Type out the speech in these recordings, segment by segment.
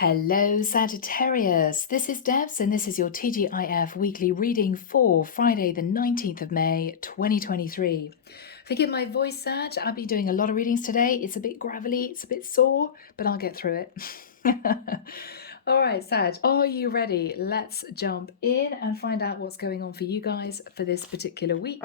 Hello Sagittarius, this is Debs and this is your T.G.I.F weekly reading for Friday the 19th of May 2023. Forgive my voice, Sag, I'll be doing a lot of readings today. It's a bit gravelly, it's a bit sore, but I'll get through it. Alright Sag, are you ready? Let's jump in and find out what's going on for you guys for this particular week.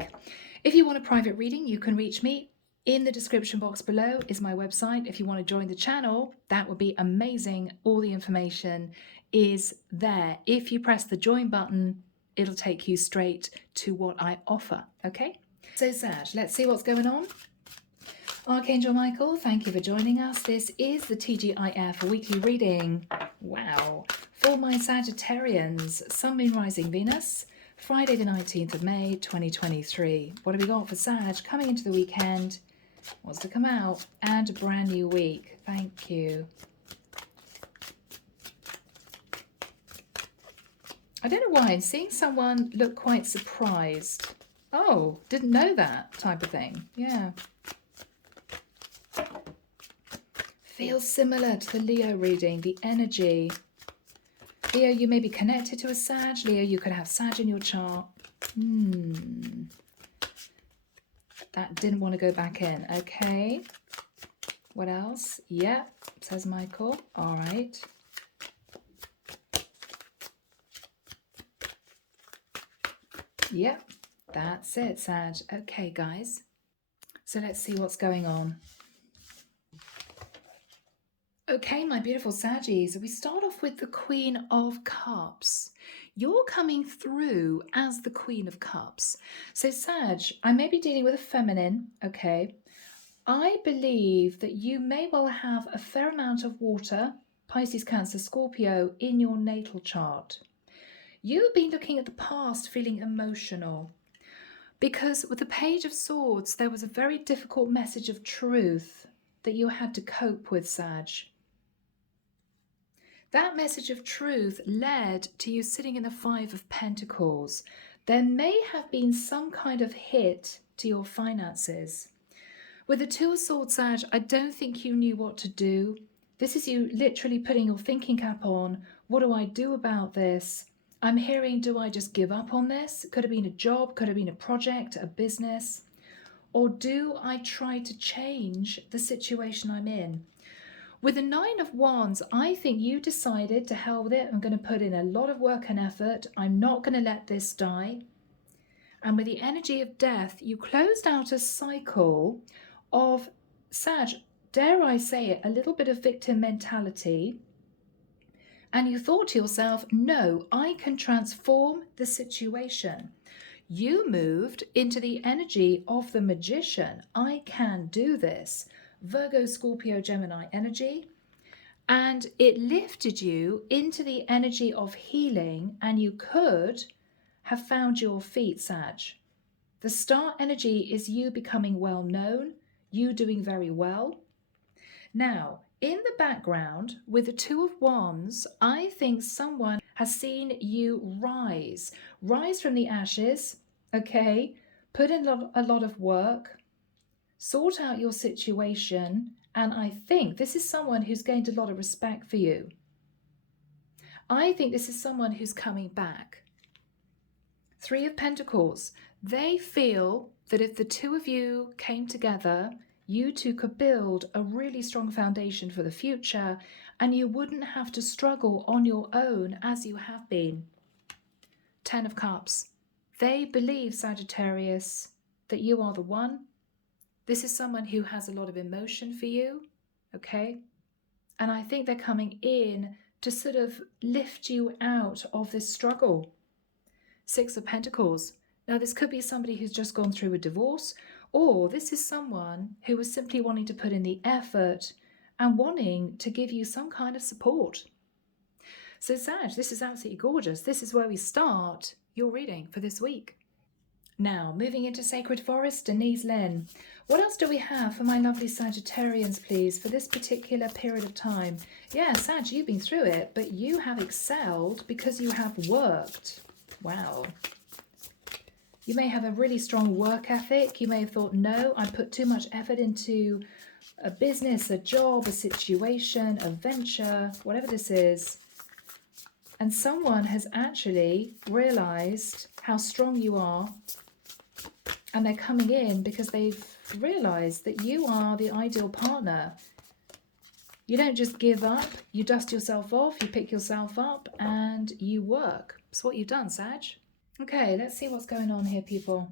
If you want a private reading, you can reach me. In the description box below is my website. If you want to join the channel, that would be amazing. All the information is there. If you press the join button, it'll take you straight to what I offer, okay? So Sag, let's see what's going on. Archangel Michael, thank you for joining us. This is the T.G.I.F weekly reading. Wow. For my Sagittarians, Sun, Moon, Rising, Venus, Friday the 19th of May 2023. What have we got for Sag coming into the weekend? What's to come out? And a brand new week. Thank you. I don't know why I'm seeing someone look quite surprised. Oh, didn't know that type of thing. Yeah. Feels similar to the Leo reading, the energy. Leo, you may be connected to a Sag. Leo, you could have Sag in your chart. That didn't want to go back in. Okay. What else? Yeah, says Michael. All right. Yep, that's it, Sag. Okay, guys. So let's see what's going on. Okay, my beautiful Saggies, we start off with the Queen of Cups. You're coming through as the Queen of Cups. So Sag, I may be dealing with a feminine, okay? I believe that you may well have a fair amount of water, Pisces, Cancer, Scorpio, in your natal chart. You've been looking at the past feeling emotional because with the Page of Swords, there was a very difficult message of truth that you had to cope with, Sag. That message of truth led to you sitting in the Five of Pentacles. There may have been some kind of hit to your finances. With the Two of Swords, Sag, I don't think you knew what to do. This is you literally putting your thinking cap on. What do I do about this? I'm hearing, do I just give up on this? Could have been a job, could have been a project, a business. Or do I try to change the situation I'm in? With the Nine of Wands, I think you decided to hell with it. I'm going to put in a lot of work and effort. I'm not going to let this die. And with the energy of death, you closed out a cycle of, Sag, dare I say it, a little bit of victim mentality. And you thought to yourself, no, I can transform the situation. You moved into the energy of the Magician. I can do this. Virgo, Scorpio, Gemini energy, and it lifted you into the energy of healing, and you could have found your feet, Sag. The star energy is you becoming well known, you doing very well. Now, in the background with the Two of Wands, I think someone has seen you rise from the ashes, okay, put in a lot of work, sort out your situation, and I think this is someone who's gained a lot of respect for you. I think this is someone who's coming back. Three of Pentacles. They feel that if the two of you came together, you two could build a really strong foundation for the future, and you wouldn't have to struggle on your own as you have been. Ten of Cups. They believe, Sagittarius, that you are the one. This is someone who has a lot of emotion for you, okay? And I think they're coming in to sort of lift you out of this struggle. Six of Pentacles. Now, this could be somebody who's just gone through a divorce, or this is someone who was simply wanting to put in the effort and wanting to give you some kind of support. So, Sag, this is absolutely gorgeous. This is where we start your reading for this week. Now, moving into Sacred Forest, Denise, Linn. What else do we have for my lovely Sagittarians, please, for this particular period of time? Yeah, Sag, you've been through it, but you have excelled because you have worked. Wow. You may have a really strong work ethic. You may have thought, no, I put too much effort into a business, a job, a situation, a venture, whatever this is. And someone has actually realized how strong you are, and they're coming in because they've realized that you are the ideal partner. You don't just give up, you dust yourself off, you pick yourself up, and you work. It's what you've done, Sag. Okay, let's see what's going on here, people.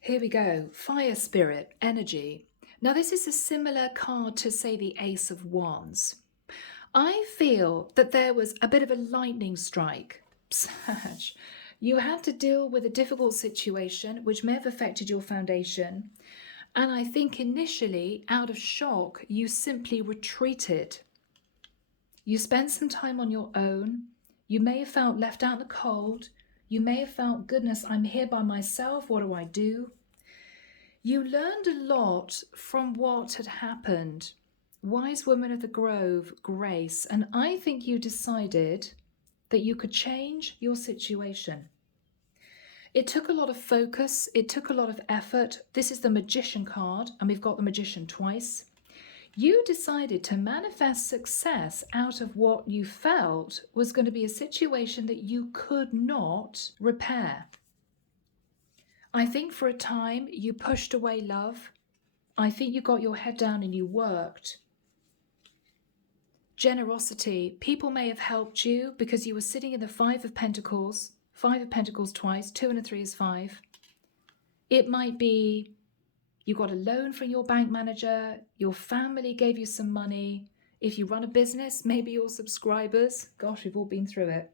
Here we go. Fire spirit, energy. Now, this is a similar card to, say, the Ace of Wands. I feel that there was a bit of a lightning strike. Sag, you had to deal with a difficult situation which may have affected your foundation. And I think initially, out of shock, you simply retreated. You spent some time on your own. You may have felt left out in the cold. You may have felt, goodness, I'm here by myself. What do I do? You learned a lot from what had happened. Wise woman of the grove, grace. And I think you decided that you could change your situation. It took a lot of focus. It took a lot of effort. This is the Magician card, and we've got the Magician twice. You decided to manifest success out of what you felt was going to be a situation that you could not repair. I think for a time you pushed away love. I think you got your head down and you worked. Generosity. People may have helped you because you were sitting in the Five of Pentacles. Five of Pentacles twice. 2 and a 3 is 5. It might be you got a loan from your bank manager. Your family gave you some money. If you run a business, maybe your subscribers. Gosh, we've all been through it.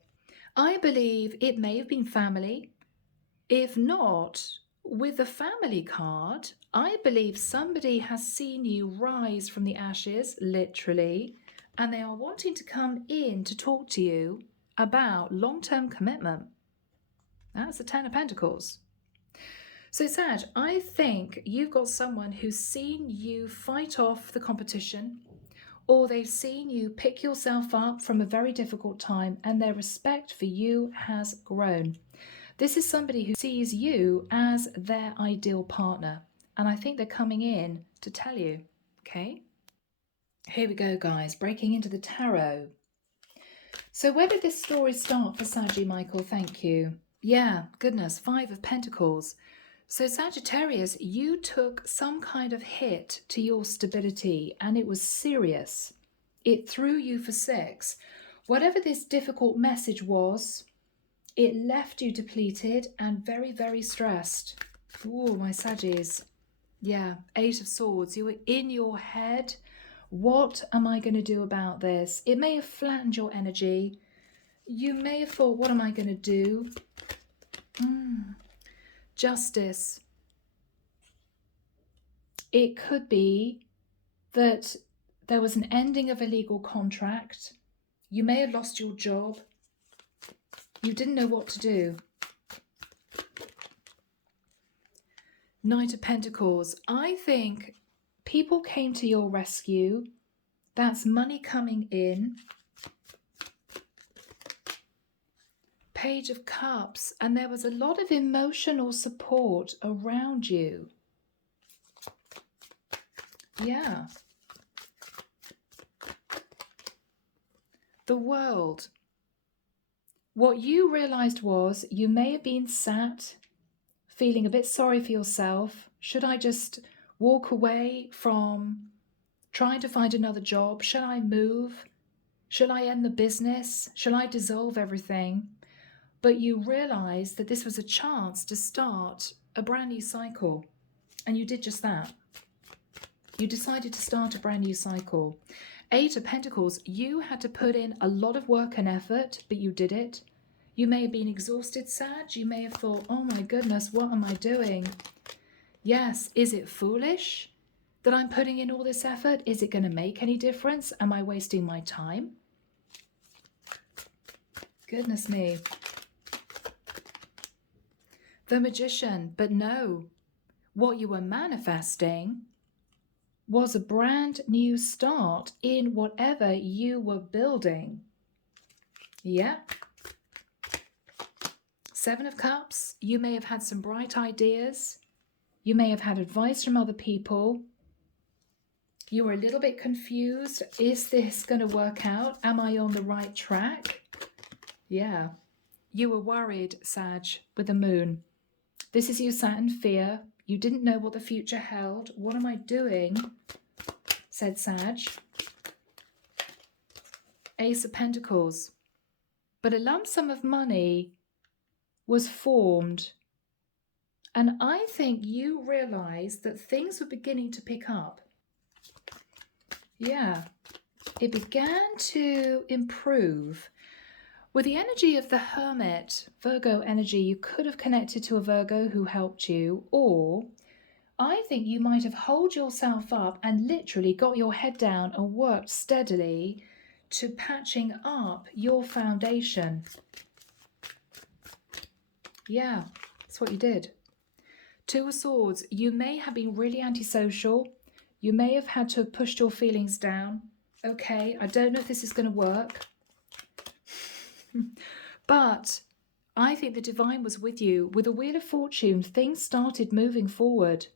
I believe it may have been family. If not, with the family card, I believe somebody has seen you rise from the ashes, literally, and they are wanting to come in to talk to you about long-term commitment. That's the 10 of Pentacles. So Sag, I think you've got someone who's seen you fight off the competition, or they've seen you pick yourself up from a very difficult time, and their respect for you has grown. This is somebody who sees you as their ideal partner, and I think they're coming in to tell you, okay? Here we go, guys, breaking into the tarot. So where did this story start for Saggy, Michael? Thank you. Yeah, goodness, 5 of Pentacles. So Sagittarius, you took some kind of hit to your stability, and it was serious. It threw you for 6. Whatever this difficult message was, it left you depleted and very, very stressed. Oh, my Saggies. Yeah, 8 of Swords. You were in your head. What am I going to do about this? It may have flattened your energy. You may have thought, what am I going to do? Justice. It could be that there was an ending of a legal contract. You may have lost your job. You didn't know what to do. Knight of Pentacles. I think people came to your rescue. That's money coming in. Page of Cups. And there was a lot of emotional support around you. Yeah. The World. What you realized was you may have been sat feeling a bit sorry for yourself. Should I just walk away from trying to find another job? Shall I move? Shall I end the business? Shall I dissolve everything? But you realized that this was a chance to start a brand new cycle. And you did just that. You decided to start a brand new cycle. 8 of Pentacles, you had to put in a lot of work and effort, but you did it. You may have been exhausted, Sag. You may have thought, oh my goodness, what am I doing? Yes, is it foolish that I'm putting in all this effort? Is it going to make any difference? Am I wasting my time? Goodness me. The Magician, but no. What you were manifesting was a brand new start in whatever you were building. Yeah. 7 of Cups, you may have had some bright ideas. You may have had advice from other people. You were a little bit confused. Is this going to work out? Am I on the right track? Yeah. You were worried, Sag, with the moon. This is you sat in fear. You didn't know what the future held. What am I doing? Said Sag. Ace of Pentacles. But a lump sum of money was formed. And I think you realized that things were beginning to pick up. Yeah. It began to improve. With the energy of the Hermit, Virgo energy, you could have connected to a Virgo who helped you, or I think you might have holed yourself up and literally got your head down and worked steadily to patching up your foundation. Yeah, that's what you did. Two of Swords, you may have been really antisocial. You may have had to have pushed your feelings down. Okay, I don't know if this is going to work. But I think the divine was with you. With the Wheel of Fortune, things started moving forward.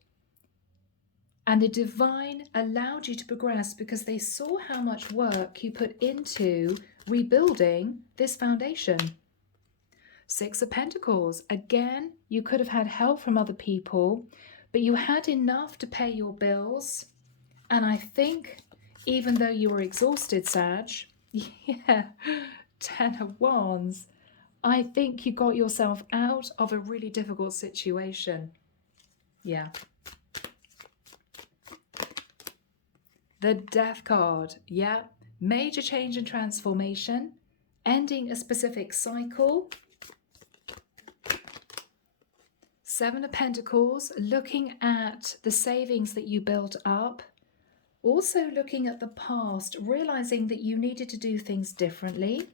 And the divine allowed you to progress because they saw how much work you put into rebuilding this foundation. Six of Pentacles. Again, you could have had help from other people, but you had enough to pay your bills. And I think even though you were exhausted, Sag, yeah, 10 of Wands, I think you got yourself out of a really difficult situation. Yeah. The Death card. Yeah. Major change and transformation. Ending a specific cycle. Seven of Pentacles. Looking at the savings that you built up. Also looking at the past. Realizing that you needed to do things differently.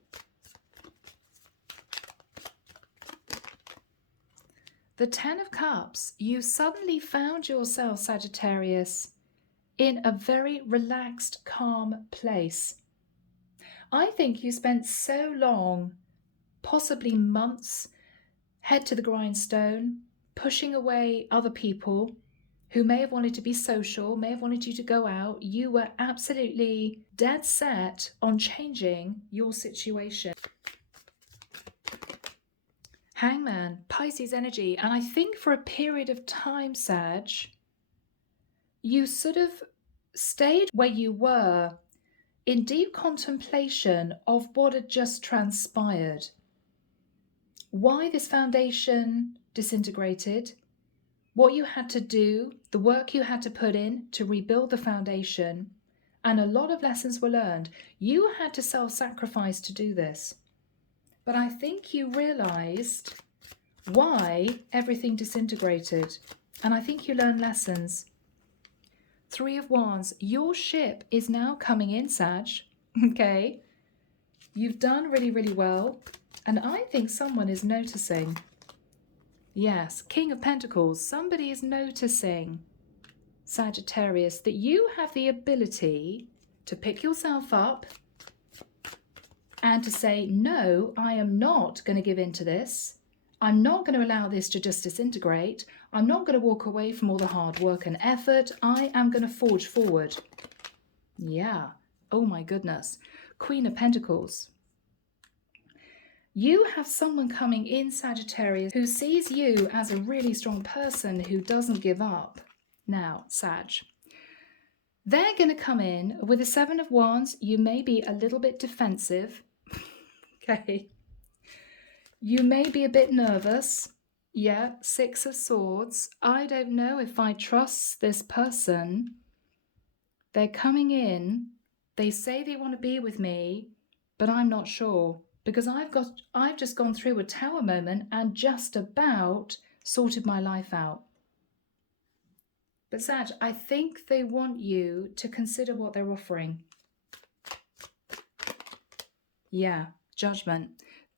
The Ten of Cups. You suddenly found yourself, Sagittarius, in a very relaxed, calm place. I think you spent so long, possibly months, head to the grindstone, pushing away other people who may have wanted to be social, may have wanted you to go out. You were absolutely dead set on changing your situation. Hangman, Pisces energy. And I think for a period of time, Sag, you sort of stayed where you were in deep contemplation of what had just transpired. Why this foundation disintegrated, what you had to do, the work you had to put in to rebuild the foundation, and a lot of lessons were learned. You had to self-sacrifice to do this. But I think you realized why everything disintegrated. And I think you learned lessons. Three of Wands. Your ship is now coming in, Sag. Okay. You've done really, really well. And I think someone is noticing. Yes. King of Pentacles. Somebody is noticing, Sagittarius, that you have the ability to pick yourself up and to say, no, I am not going to give in to this. I'm not going to allow this to just disintegrate. I'm not going to walk away from all the hard work and effort. I am going to forge forward. Yeah. Oh my goodness. Queen of Pentacles. You have someone coming in, Sagittarius, who sees you as a really strong person who doesn't give up. Now, Sag, they're going to come in with a Seven of Wands. You may be a little bit defensive. Okay. You may be a bit nervous. Yeah, Six of Swords. I don't know if I trust this person. They're coming in. They say they want to be with me, but I'm not sure. Because I've just gone through a tower moment and just about sorted my life out. But Sag, I think they want you to consider what they're offering. Yeah, judgment.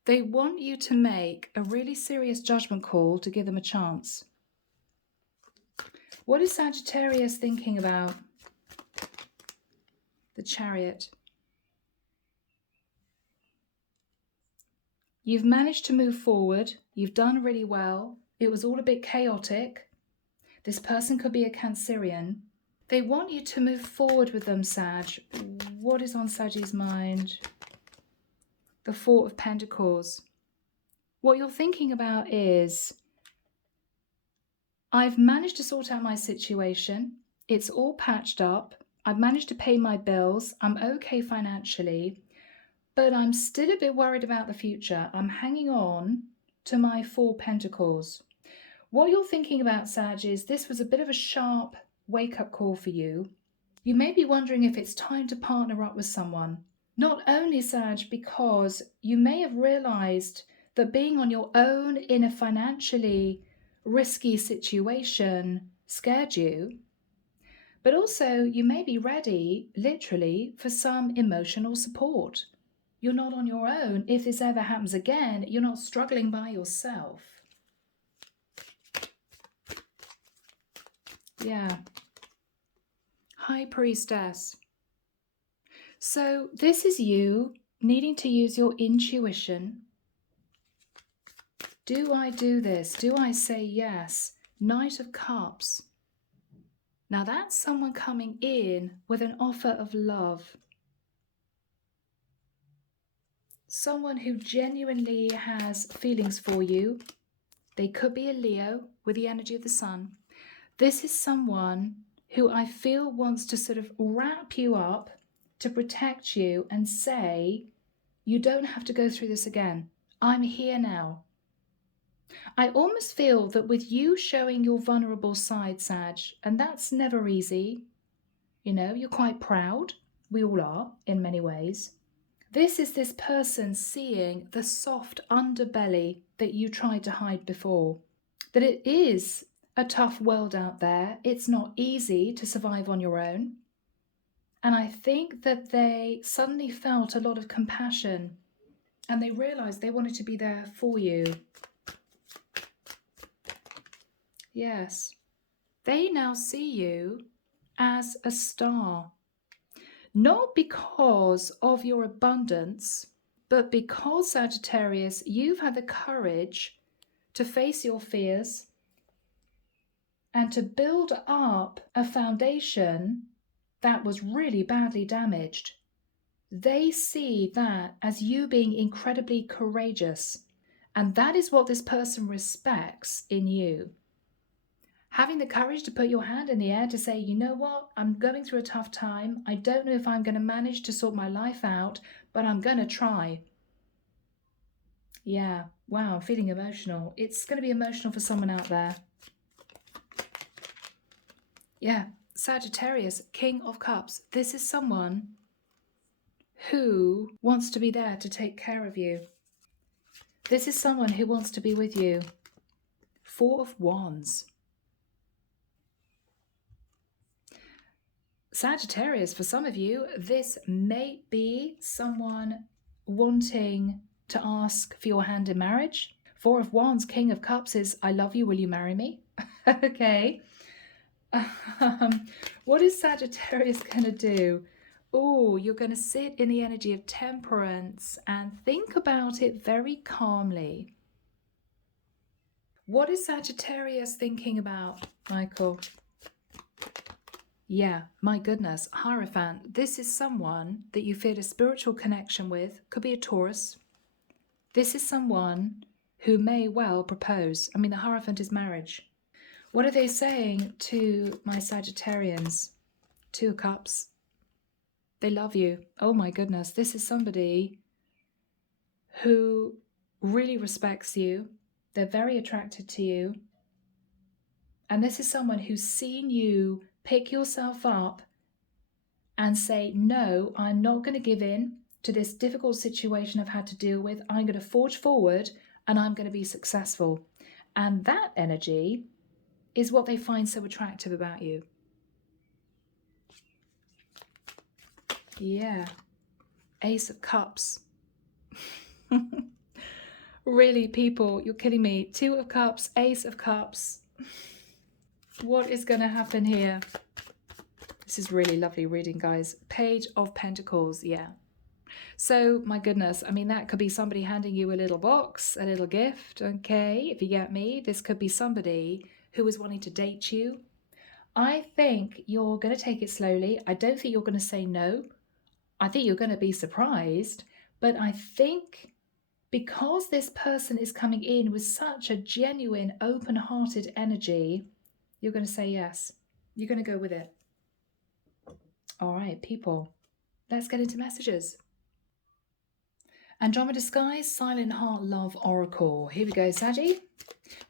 They want you to make a really serious judgment call to give them a chance. What is Sagittarius thinking about? The Chariot. You've managed to move forward. You've done really well. It was all a bit chaotic. This person could be a Cancerian. They want you to move forward with them, Sag. What is on Sag's mind? The Four of Pentacles. What you're thinking about is, I've managed to sort out my situation. It's all patched up. I've managed to pay my bills. I'm okay financially, but I'm still a bit worried about the future. I'm hanging on to my Four Pentacles. What you're thinking about, Sag, is this was a bit of a sharp wake-up call for you. You may be wondering if it's time to partner up with someone. Not only, Sag, because you may have realized that being on your own in a financially risky situation scared you, but also you may be ready, literally, for some emotional support. You're not on your own. If this ever happens again, you're not struggling by yourself. Yeah. High Priestess. So this is you needing to use your intuition. Do I do this? Do I say yes? Knight of Cups. Now that's someone coming in with an offer of love. Someone who genuinely has feelings for you. They could be a Leo with the energy of the sun. This is someone who I feel wants to sort of wrap you up to protect you and say, you don't have to go through this again. I'm here now. I almost feel that with you showing your vulnerable side, Sag, and that's never easy, you know, you're quite proud. We all are in many ways. This is this person seeing the soft underbelly that you tried to hide before. That it is a tough world out there. It's not easy to survive on your own. And I think that they suddenly felt a lot of compassion and they realized they wanted to be there for you. Yes. They now see you as a star. Not because of your abundance, but because, Sagittarius, you've had the courage to face your fears and to build up a foundation that was really badly damaged. They see that as you being incredibly courageous, and that is what this person respects in you. Having the courage to put your hand in the air to say, you know what, I'm going through a tough time. I don't know if I'm going to manage to sort my life out, but I'm going to try. Yeah, wow, I'm feeling emotional. It's going to be emotional for someone out there. Yeah, Sagittarius, King of Cups. This is someone who wants to be there to take care of you. This is someone who wants to be with you. Four of Wands. Sagittarius, for some of you, this may be someone wanting to ask for your hand in marriage. Four of Wands, King of Cups is, I love you, will you marry me? Okay. What is Sagittarius going to do? Oh, you're going to sit in the energy of Temperance and think about it very calmly. What is Sagittarius thinking about, Michael? Yeah, my goodness, Hierophant. This is someone that you feel a spiritual connection with. Could be a Taurus. This is someone who may well propose. I mean, the Hierophant is marriage. What are they saying to my Sagittarians? Two of Cups. They love you. Oh my goodness, this is somebody who really respects you. They're very attracted to you. And this is someone who's seen you pick yourself up and say, no, I'm not going to give in to this difficult situation I've had to deal with. I'm going to forge forward and I'm going to be successful. And that energy is what they find so attractive about you. Yeah. Ace of Cups. Really, people, you're kidding me. Two of Cups, Ace of Cups. What is going to happen here? This is really lovely reading, guys. Page of Pentacles, yeah. So, my goodness, I mean, that could be somebody handing you a little box, a little gift, okay, if you get me. This could be somebody who is wanting to date you. I think you're going to take it slowly. I don't think you're going to say no. I think you're going to be surprised. But I think because this person is coming in with such a genuine, open-hearted energy, you're going to say yes. You're going to go with it. All right, people, let's get into messages. Andromeda Sky, Silent Heart Love Oracle. Here we go, Saggy.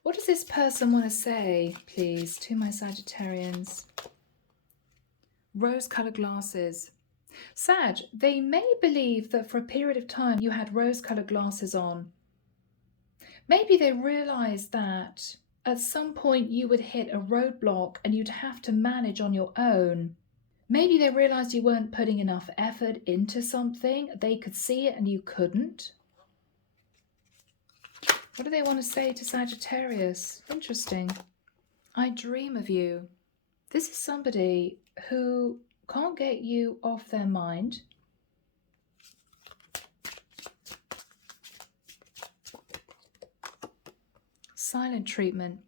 What does this person want to say, please, to my Sagittarians? Rose-coloured glasses. Sag, they may believe that for a period of time you had rose-coloured glasses on. Maybe they realised that at some point you would hit a roadblock and you'd have to manage on your own. Maybe they realised you weren't putting enough effort into something. They could see it and you couldn't. What do they want to say to Sagittarius? Interesting. I dream of you. This is somebody who can't get you off their mind. Silent treatment.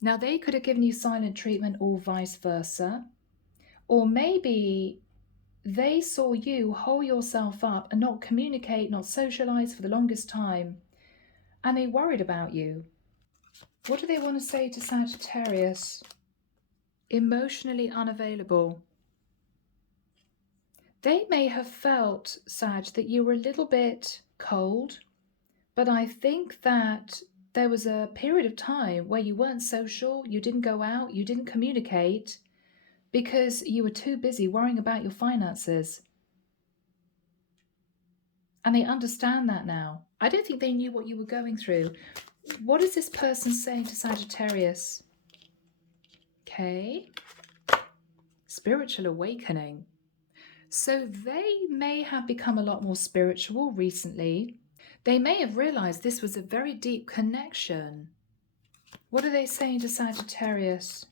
Now, they could have given you silent treatment or vice versa. Or maybe they saw you hold yourself up and not communicate, not socialize for the longest time. And they worried about you. What do they want to say to Sagittarius? Emotionally unavailable. They may have felt, Sag, that you were a little bit cold, but I think that there was a period of time where you weren't social, you didn't go out, you didn't communicate because you were too busy worrying about your finances. And they understand that now. I don't think they knew what you were going through. What is this person saying to Sagittarius? Okay. Spiritual awakening. So they may have become a lot more spiritual recently. They may have realized this was a very deep connection. What are they saying to Sagittarius?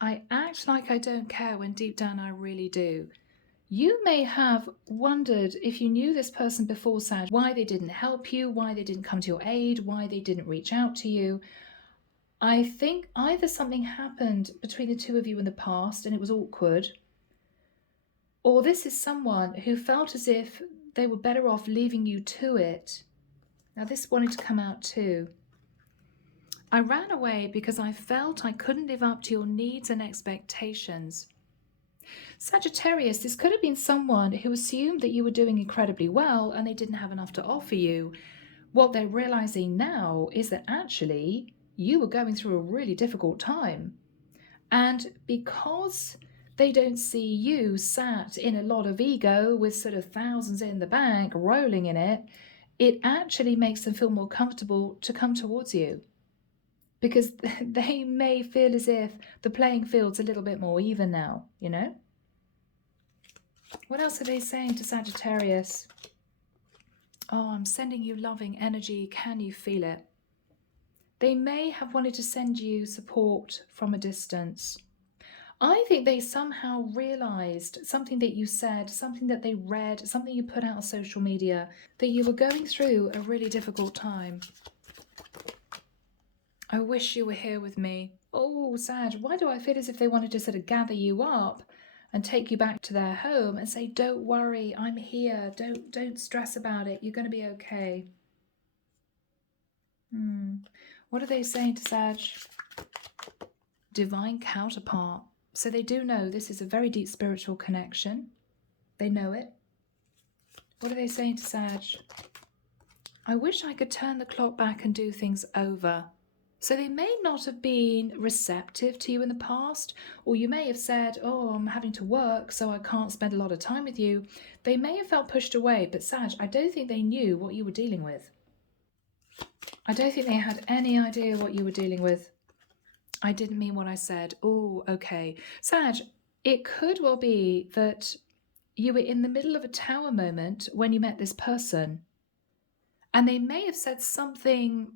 I act like I don't care when deep down I really do. You may have wondered, if you knew this person before, Sag, why they didn't help you, why they didn't come to your aid, why they didn't reach out to you. I think either something happened between the two of you in the past and it was awkward, or this is someone who felt as if they were better off leaving you to it. Now, this wanted to come out too. I ran away because I felt I couldn't live up to your needs and expectations. Sagittarius, this could have been someone who assumed that you were doing incredibly well and they didn't have enough to offer you. What they're realizing now is that actually you were going through a really difficult time. And because they don't see you sat in a lot of ego with sort of thousands in the bank, rolling in it, it actually makes them feel more comfortable to come towards you. Because they may feel as if the playing field's a little bit more even now, you know? What else are they saying to Sagittarius? Oh, I'm sending you loving energy. Can you feel it? They may have wanted to send you support from a distance. I think they somehow realized something that you said, something that they read, something you put out on social media, that you were going through a really difficult time. I wish you were here with me. Oh, Sag, why do I feel as if they wanted to sort of gather you up and take you back to their home and say, don't worry, I'm here. Don't stress about it. You're going to be okay. What are they saying to Sag? Divine counterpart. So they do know this is a very deep spiritual connection. They know it. What are they saying to Sag? I wish I could turn the clock back and do things over. So they may not have been receptive to you in the past, or you may have said, oh, I'm having to work, so I can't spend a lot of time with you. They may have felt pushed away, but Sag, I don't think they knew what you were dealing with. I don't think they had any idea what you were dealing with. I didn't mean what I said. Oh, okay. Sag, it could well be that you were in the middle of a tower moment when you met this person, and they may have said something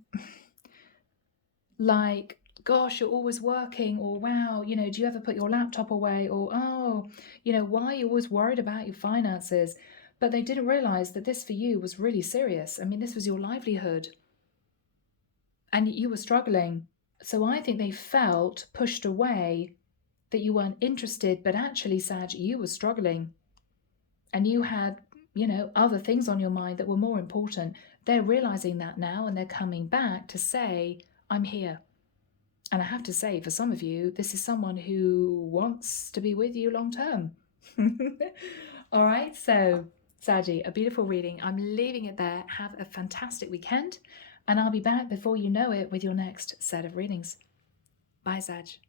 like, gosh, you're always working, or wow, do you ever put your laptop away, or oh, why are you always worried about your finances? But they didn't realize that this for you was really serious. I mean, this was your livelihood and you were struggling. So I think they felt pushed away, that you weren't interested, but actually, Sag, you were struggling and you had, other things on your mind that were more important. They're realizing that now and they're coming back to say, I'm here. And I have to say, for some of you, this is someone who wants to be with you long term. All right, so Saji, a beautiful reading. I'm leaving it there. Have a fantastic weekend, and I'll be back before you know it with your next set of readings. Bye, Saj.